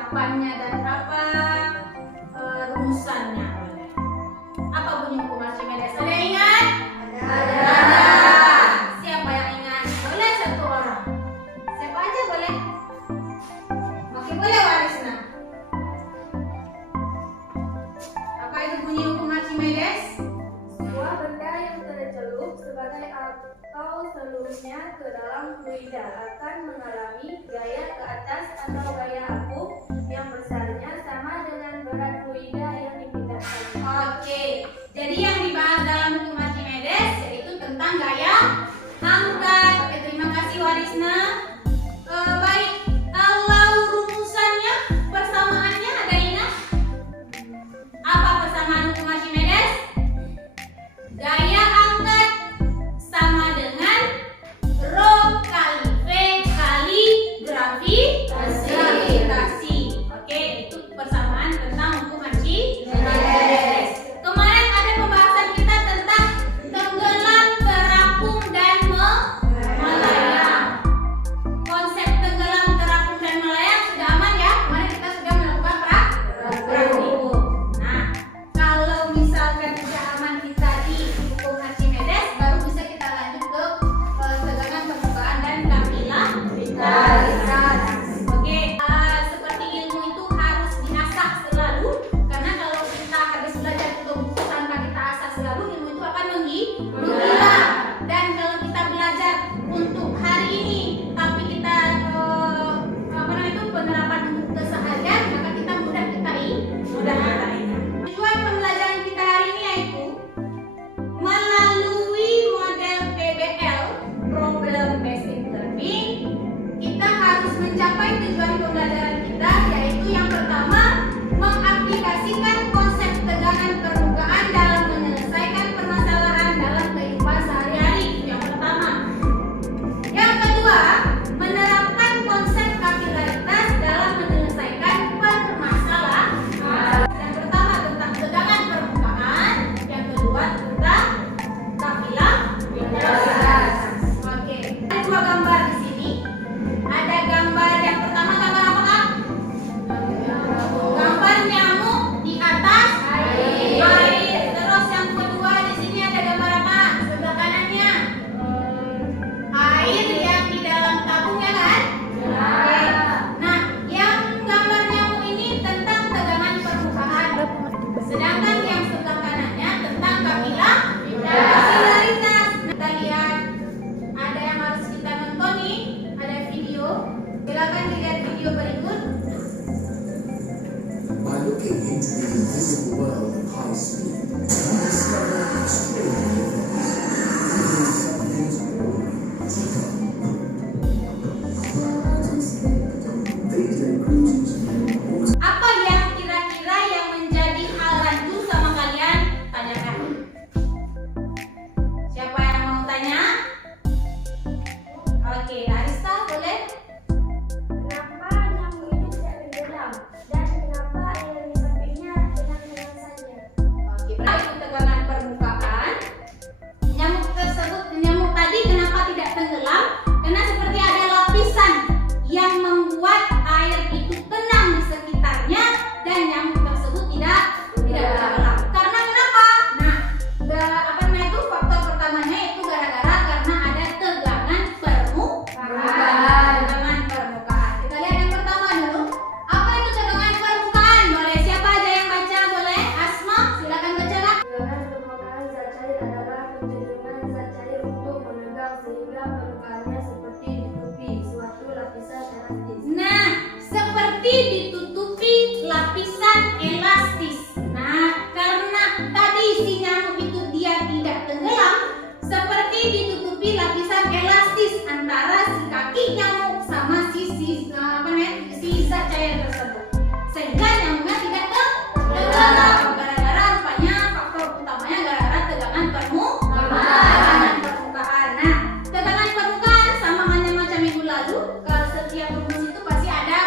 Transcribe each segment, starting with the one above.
penerapannya dan apa rumusannya. Apa bunyi hukum Archimedes? Ada yang ingat? Ada. Siapa yang ingat? Boleh satu orang. Siapa aja boleh. Oke, boleh Warisna. Apa itu bunyi hukum Archimedes? Sebuah benda yang tercelup sebagai atau seluruhnya ke dalam fluida akan mengalami gaya ke atas atau gaya apung yang besarnya sama dengan berat fluida yang dipindahkan. Oke, jadi yang dibahas dalam hukum Archimedes yaitu tentang gaya angkat. Terima kasih Warisna. Baik, kalau rumusannya, persamaannya ada ingat? Apa persamaan hukum Archimedes? Gaya angkat sama dengan rho kali V kali gravitasi. Oke, itu persamaan tentang hukum Archimedes. Kemarin ada pembahasan kita tentang tenggelam, terapung, dan melayang. Konsep tenggelam, terapung, dan melayang sudah aman ya? Kemarin kita sudah melakukan praktikum. Nah, kalau misalkan sudah aman kita di hukum Archimedes, baru bisa kita lanjut ke tegangan permukaan dan kapilaritas. Oke, seperti ilmu itu harus diasah selalu, karena kalau kita habis belajar itu buku tanpa kita asah selalu, ilmu itu akan menghilang. Dan kalau kita belajar untuk hari ini, tapi kita penerapan untuk keseharian, maka kita mudah ingat. Tujuan pembelajaran kita hari ini yaitu melalui model PBL (Problem Based Learning). Kita harus mencapai tujuan pembelajaran kita, yaitu yang pertama, mengaplikasikan konsep tegangan permukaan dalam menyelesaikan permasalahan dalam kehidupan sehari-hari. Itu yang pertama. Yang kedua, menerapkan konsep kapilaritas dalam menyelesaikan permasalahan. Yang pertama tentang tegangan permukaan, yang kedua tentang kapilaritas. Oke, ada dua gambar di sini. Ada gambar yang pertama, gambar apa Kak? Gambar nyamuk di atas air. Terus yang kedua di sini ada gambar apa? Sebelah kanannya air yang di dalam tabung ya kan? Oke. Nah, yang gambar nyamuk ini tentang tegangan permukaan. Sedangkan yang sebelah kanannya tentang kapilaritas. Kita lihat, ada yang harus kita nonton nih, ada video. Silakan dilihat video berikut. By looking into the invisible world of high speed, we discover extraordinary things. Something's Video creatures Apa yang kira-kira yang menjadi hal rancu sama kalian? Tanyakan. Siapa yang mau tanya? Oke, Arista boleh? Kenapa nyamuk itu tidak tenggelam dan kenapa air di sampingnya tenang-tenang saja? Oke, berarti itu tegangan permukaan. Nyamuk tadi kenapa tidak tenggelam? Karena seperti ada lapisan yang membuat air itu tenang di sekitarnya dan nyamuk tersebut tidak tenggelam. Karena kenapa? Nah, faktor pertamanya itu gara-gara karena ada tegangan permukaan. Kita lihat yang pertama dulu. Apa itu tegangan permukaan? Boleh siapa aja yang baca? Boleh? Asma, silakan baca Kak. Tegangan permukaan zat cair adalah kecenderungan zat cair untuk menegang sehingga permukaannya seperti ditutupi suatu lapisan elastis. Nah, seperti ditutupi lapisan elastis. Nah, karena tadi si nyamuk itu dia tidak tenggelam, seperti ditutupi lapisan elastis antara si kaki nyamuk sama si zat cair tersebut. Sehingga nyamuknya tidak tenggelam. Gara-gara rupanya faktor utamanya gara-gara tegangan permukaan. Nah, tegangan permukaan sama macam minggu lalu. Kalau setiap rumus itu pasti ada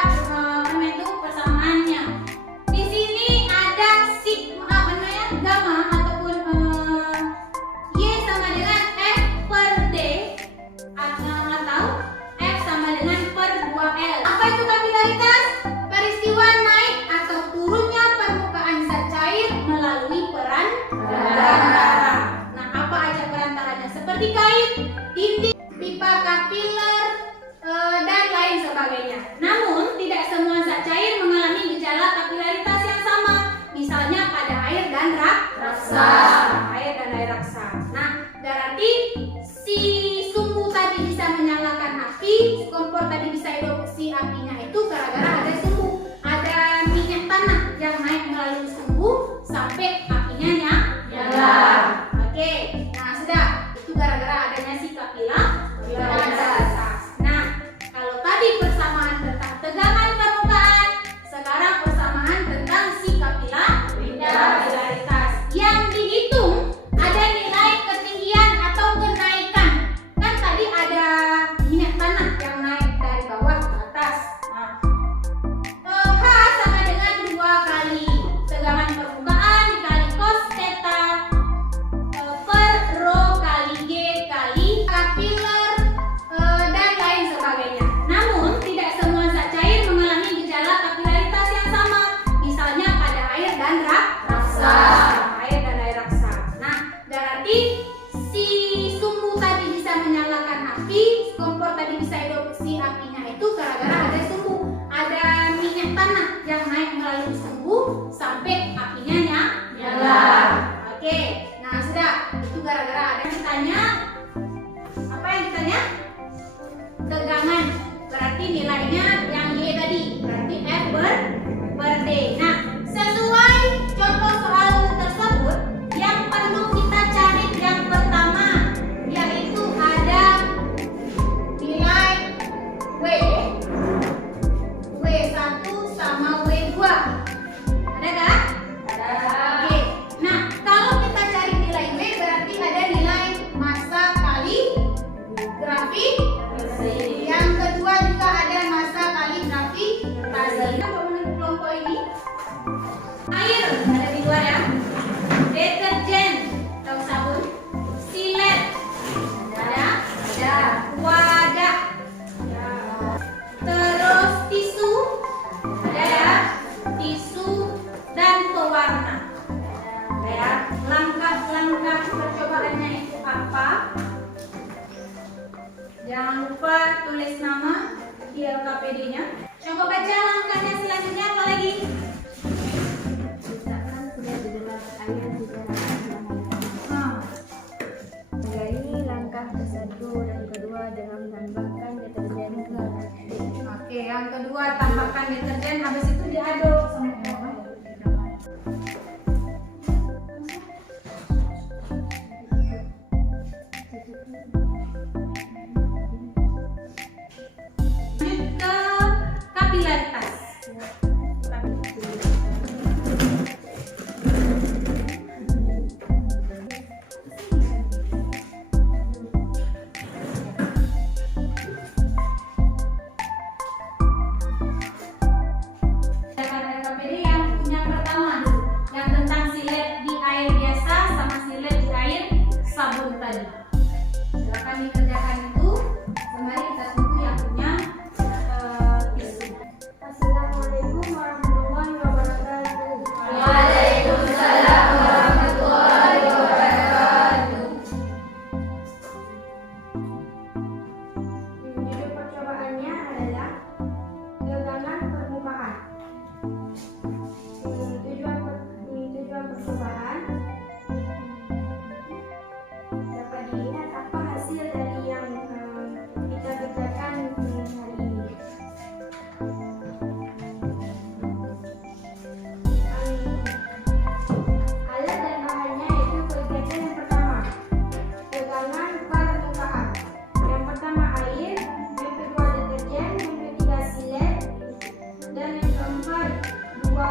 LKPD yang pertama, yang tentang silet di air biasa sama silet di air sabun tadi. Silakan dikerjakan itu. Kembali kita tunggu yang punya tisu. Assalamualaikum warahmatullahi wabarakatuh. Waalaikumsalam warahmatullahi wabarakatuh. Judul percobaannya adalah gegangan permukaan. Tujuan percobaan dapat dilihat apa hasil dari yang kita kerjakan hari ini. Alat dan bahannya yaitu kegiatan yang pertama, gegangan permukaan. Yang pertama air, yang kedua deterjen, yang ketiga silet, dan yang keempat dua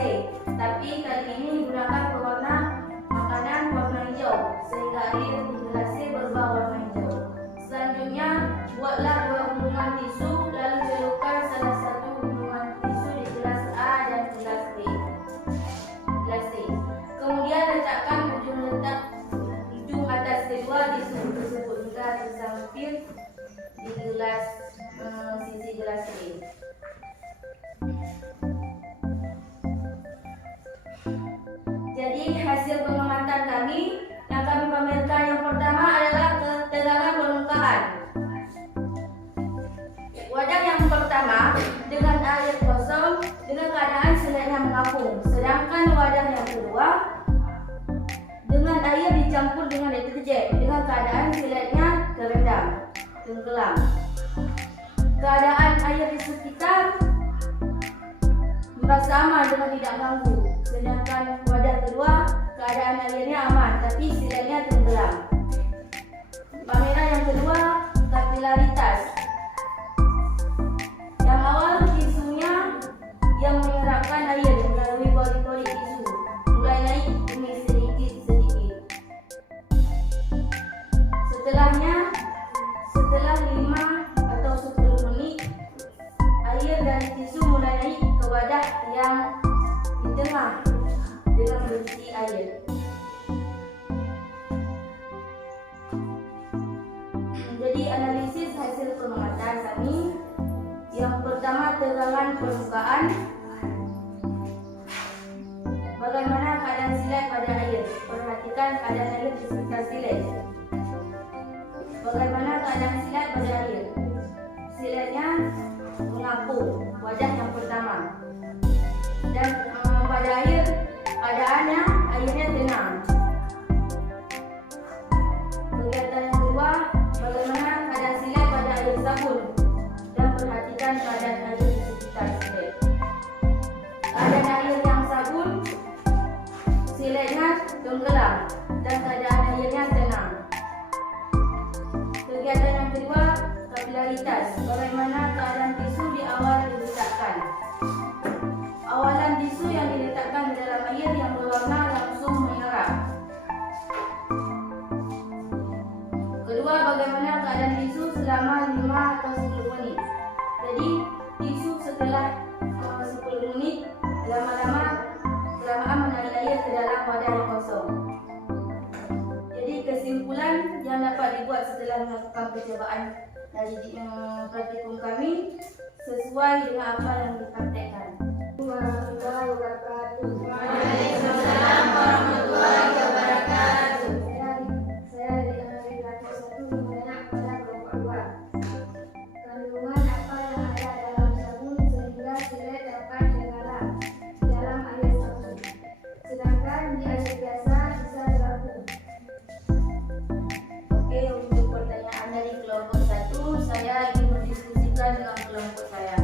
tapi kali ini digunakan pewarna makanan warna hijau sehingga air di gelas C berubah warna hijau. Selanjutnya, buatlah 2 gunungan tisu lalu celupkan salah satu gunungan tisu di gelas A dan gelas B. Gelas C. Kemudian letakkan ujung atas kedua tisu tersebut hingga tersampir di gelas sisi gelas C. Jadi hasil pengamatan kami yang kami pamerkan yang pertama adalah ketegangan permukaan. Wadah yang pertama dengan air kosong dengan keadaan seletnya mengapung, sedangkan wadah yang kedua dengan air dicampur dengan deterjen dengan keadaan seletnya terendam, tenggelam. Keadaan air di sekitar merasa aman dengan tidak ganggu, sedangkan wadah kedua keadaan airnya aman tapi seletnya tenggelam. Pameran yang kedua, kapilaritas. Yang awal tisunya yang menyerapkan air melalui pori-pori tisu mulai naik demi sedikit-sedikit. Setelah 5 atau 10 menit, air dari tisu mulai naik ke wadah yang di tengah dengan berisi air. Jadi analisis hasil pengamatan kami. Yang pertama, tegangan permukaan. Bagaimana keadaan silet pada air? Perhatikan keadaan air di sekitar silet. Bagaimana keadaan silet pada air? Siletnya mengapung, wadah yang pertama. Dan pada air, keadaannya airnya tenang. Kegiatan yang kedua, bagaimana keadaan silet pada air sabun? Dan perhatikan keadaan air di sekitar silet. Keadaan air yang sabun, siletnya tenggelam dan keadaan airnya tenang. Kegiatan yang kedua, kapilaritas. Bagaimana keadaan tisu di awal diletakkan? Awalan tisu yang diletakkan di dalam air yang berwarna langsung menyerap. Kedua, bagaimana keadaan tisu selama 5 atau 10 menit? Jadi, tisu setelah 10 menit kelamaan menarik air ke dalam wadah yang kosong. Jadi, kesimpulan yang dapat dibuat setelah melakukan percobaan dari praktikum kami sesuai dengan apa yang dipraktekkan. Warahmatullahi wabarakatuh. Waalaikumsalam warahmatullahi wabarakatuh. Saya dari kelas 1 bertanya kepada kelompok 2. Kandungan apa yang ada dalam sabun sehingga silet dapat tenggelam dalam air sabun, sedangkan di air biasa bisa terapung? Oke, untuk pertanyaan dari kelompok 1, saya ingin mendiskusikan dengan kelompok saya.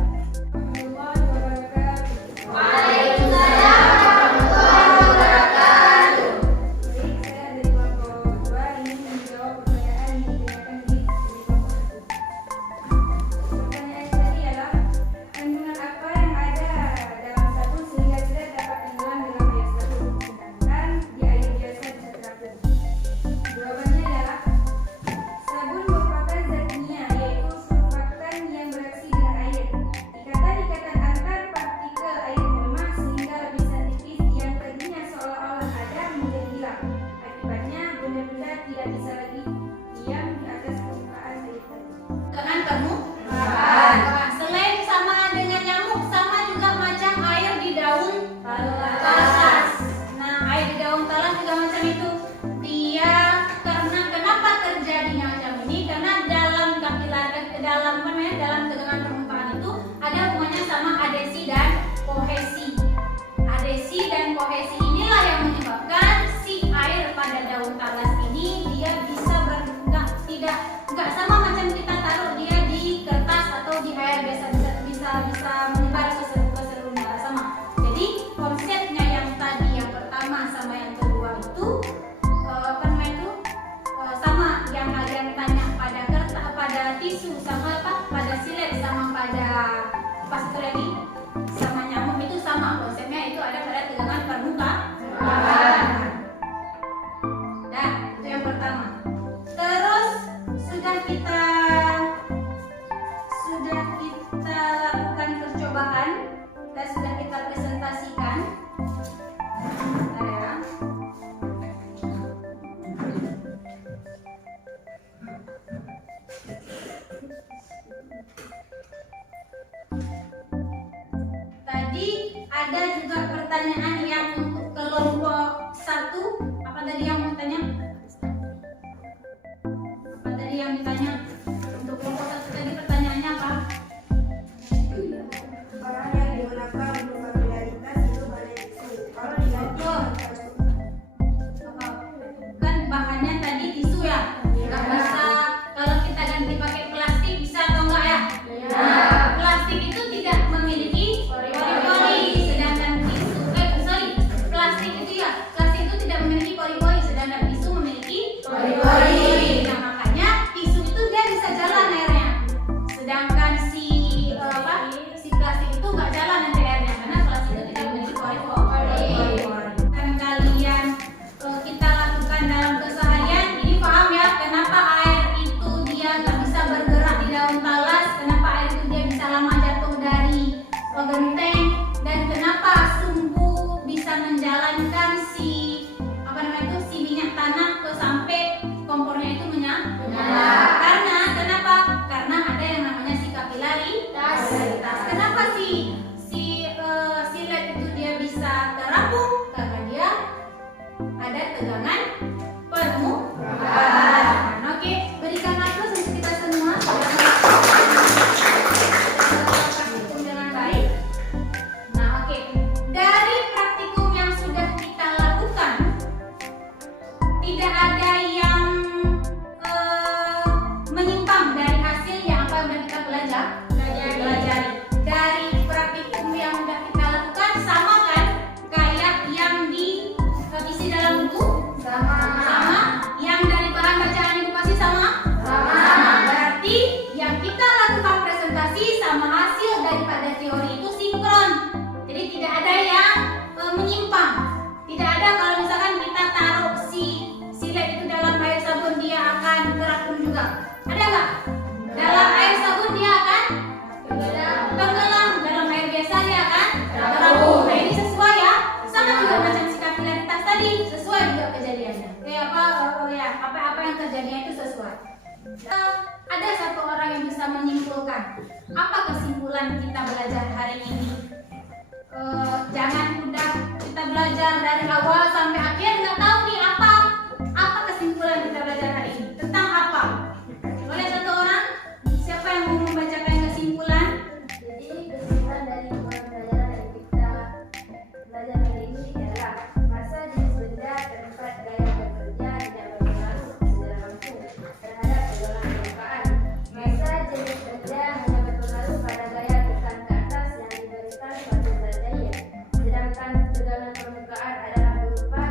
Selain sama dengan nyamuk, sama juga macam air di daun talas. Nah, air di daun talas juga macam itu. Dia kenapa terjadinya macam ini? Karena dalam dalam tegangan permukaan itu ada hubungannya sama adesi dan kohesi. Adesi dan kohesi inilah yang menyebabkan si air pada daun talas ini dia bisa nggak sama macam kita taruh dia di kertas atau di air biasa bisa menyebar ke seluruhnya sama. Jadi konsepnya yang tadi yang pertama sama yang kedua itu sama yang kalian tanya pada kertas, pada tisu sama pada silet sama pada apa satu lagi sama nyamuk itu sama konsepnya itu ada pada ada juga pertanyaan yang untuk kelompok 1. Apa tadi yang mau tanya? Apa tadi yang ditanya? Untuk kelompok 1 tadi pertanyaannya apa? Orang yang digunakan untuk popularitas itu banyak tisu. Kalau diganti Kan bahannya tadi tisu ya? Nggak bisa, kalau kita ganti pakai plastik bisa atau enggak ya? Plastik itu tidak memiliki pori-pori, sedangkan tisu, plastik itu tidak memiliki pori-pori, sedangkan tisu memiliki pori-pori. Nah makanya tisu itu dia bisa jalan airnya, sedangkan si plastik itu nggak jalan nanti airnya karena plastik itu tidak memiliki pori-pori. Dan kalian kita lakukan dalam keseharian, ini paham ya kenapa air itu dia nggak bisa bergerak di daun talas, kenapa air itu dia bisa lama jatuh dari genteng, dan kenapa sumbu bisa menjalankan si minyak tanah ke sampai kompornya itu menyala. Karena kenapa? Karena ada yang namanya si kapilaritas. Kenapa si led itu dia bisa terapung? Karena dia ada tegangan permukaan. Oke, berikan aplaus untuk kita semua sudah praktikum dengan baik. Nah, oke. Dari praktikum yang sudah kita lakukan, tidak ada yang menyimpang dari hasil yang apa yang sudah kita pelajari. Dari praktikum yang sudah kita lakukan sama kan kayak yang diisi dalam buku? Sama. Yang dari bahan bacaan ibu kasih sama? Berarti yang kita lakukan presentasi sama hasil daripada teori itu sinkron. Jadi tidak ada yang menyimpang. Tidak ada kalau misalkan kita taruh si led itu dalam air sabun dia akan terapung juga. Ada nggak? Dalam air sabun dia akan tenggelam. Dalam air biasa dia akan terapung. Nah ini sesuai ya. Sama juga macam si kapilaritas tadi, sesuai juga kejadiannya. Kayak apa yang terjadinya itu sesuai. Ada satu orang yang bisa menyimpulkan apa kesimpulan kita belajar hari ini. Jangan udah kita belajar dari awal sampai akhir nggak tahu nih apa kesimpulan kita belajar hari ini tentang apa. Boleh satu orang? Siapa yang mau membacakan kesimpulan? Jadi kesimpulan dari pembelajaran yang kita belajar hari ini adalah masa jenis benda tempat gaya bekerja tidak berpengaruh secara langsung terhadap tegangan permukaan. Masa jenis benda hanya berpengaruh pada gaya tekan ke atas yang diberikan pada zat daya, sedangkan tegangan permukaan adalah berupa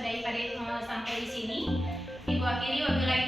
daripada sampai di sini. Ibu akhiri, wabillahi